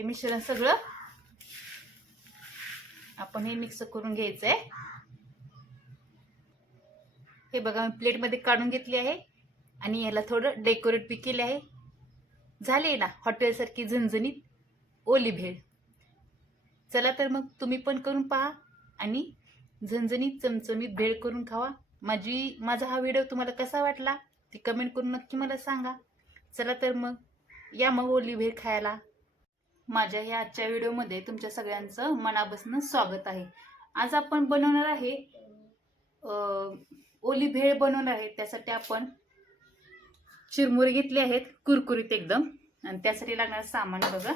हे मिश्रण सगळं आपण हे मिक्स करून घ्यायचंय। हे बघा मी प्लेट मध्ये काढून घेतली आहे आणि याला थोडं डेकोरेट बी केले आहे। झाले ना हॉटेल सारखी झणझणीत ओली भेळ। चला तर मग तुम्ही पण करून पहा आणि झणझणीत चमचमीत भेळ करून खावा। माझा हा व्हिडिओ तुम्हाला कसा वाटला ते कमेंट करून नक्की मला सांगा। चला तर मग या मग ओली भेळ खायला। माझ्या ह्या आजच्या व्हिडिओमध्ये तुमच्या सगळ्यांचं मनापासून स्वागत आहे। आज आपण बनवणार आहे ओली भेळ बनवणार आहे। त्यासाठी आपण चिरमुरे घेतले आहेत कुरकुरीत एकदम आणि त्यासाठी लागणारे सामान बघा।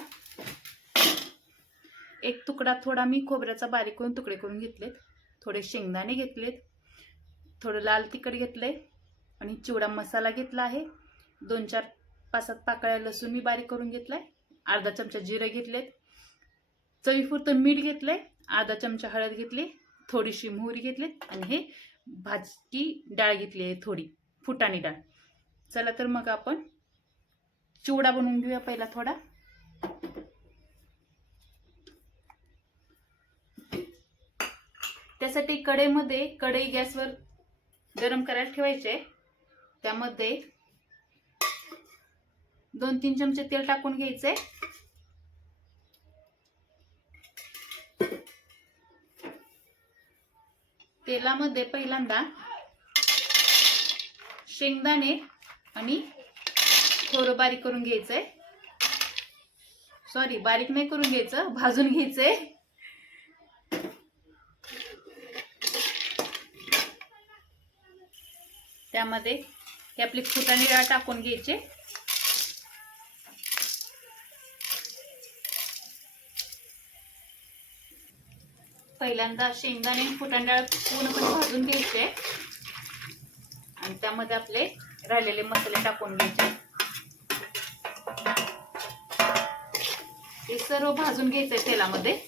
एक तुकडा थोडा मी खोबऱ्याचा बारीक करून तुकडे करून घेतलेत, थोडे शेंगदाणे घेतलेत, थोडं लाल तिखट घेतले आणि चिवडा मसाला घेतला आहे। 2-4-5-7 पाकळ्या लसूण मी बारीक करून घेतलाय, अर्धा चमचा जिरे घेतलेत, चवीपुरतं मीठ घेतलंय, अर्धा चमचा हळद घेतली, थोडीशी मोहरी घेतलीत आणि हे भाजकी डाळ घेतली आहे थोडी फुटाणी डाळ। चला तर मग आपण चिवडा बनवून घेऊया पहिला थोडा। त्यासाठी कढई गॅसवर गरम करायला ठेवायचे। त्यामध्ये 2-3 चमचे तेल टाकून घ्यायचे। तेलामध्ये पहिल्यांदा शेंगदाणे आणि थोडं बारीक करून घ्यायचंय, सॉरी बारीक नाही करून घ्यायचं, भाजून घ्यायचंय। त्यामध्ये हे आपली फुटाणी डाळ टाकून घ्यायचे। पहिल्यांदा शेंगदाणे आणि फुटाणी डाळ पूर्णपणे भाजून घ्यायचे आणि त्यामध्ये आपले राहिलेले मसाले टाकून घ्यायचे। हे सर्व भाजून घ्यायचे तेलामध्ये।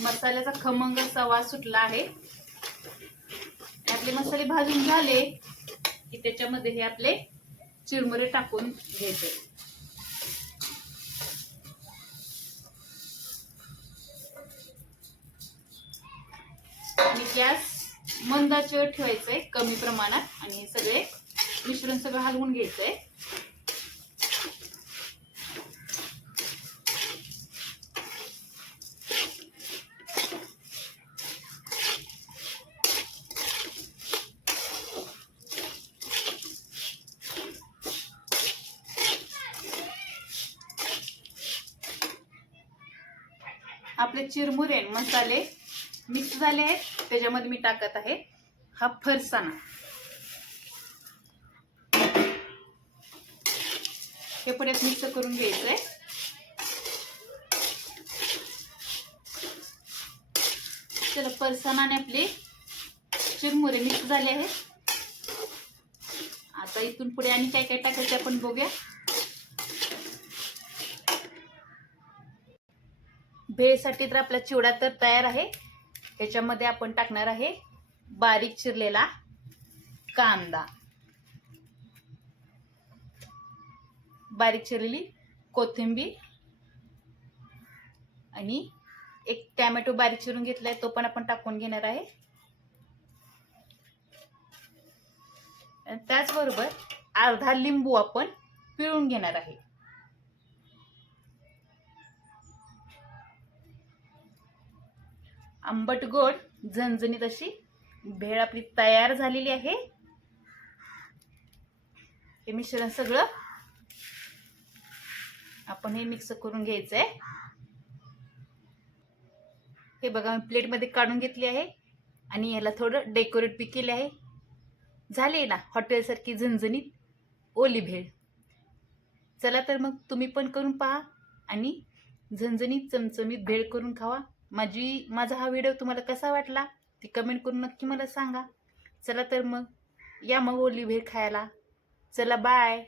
मसाल्याचा खमंग असा वास सुटला आहे। आपले मसाले भाजून झाले की त्याच्यामध्ये हे आपले चिरमुरे टाकून घ्यायचे। आणि गॅस मंद आचेवर ठेवायचंय कमी प्रमाणात आणि सगळे मिश्रण सगळं हलवून घ्यायचंय। आपले चिरमुरे मसाले मिक्स झाले आहेत, त्याच्यामध्ये मी टाकत आहे हा फरसाणा। हे परत मिक्स करून घ्यायचंय। चला फरसाणा आणि आपले चिरमुरे मिक्स झाले आहेत। आता इथून पुढे आणि काय काय टाकायचं आपण बघूया। भेळसाठी तर आपला चिवडा तर तयार आहे। त्याच्यामध्ये आपण टाकणार आहे बारीक चिरलेला कांदा, बारीक चिरलेली कोथिंबीर आणि एक टोमॅटो बारीक चिरून घेतलाय, तो पण आपण टाकून घेणार आहे। त्याचबरोबर अर्धा लिंबू आपण पिळून घेणार आहे। आंबट गोड झणझणीत अशी भेळ आपली तयार झालेली आहे। हे मिश्रण सगळं आपण हे मिक्स करून घ्यायचंय। हे बघा मी प्लेट मध्ये काढून घेतली आहे आणि याला थोडं डेकोरेट बी केले आहे। झाले ना हॉटेल सारखी झणझणीत ओली भेळ। चला तर मग तुम्ही पण करून पहा आणि झणझणीत चमचमीत भेळ करून खावा। माझा हा व्हिडिओ तुम्हाला कसा वाटला ते कमेंट करून नक्की मला सांगा। चला तर मग या मग ओली भेळ खायला. चला बाय.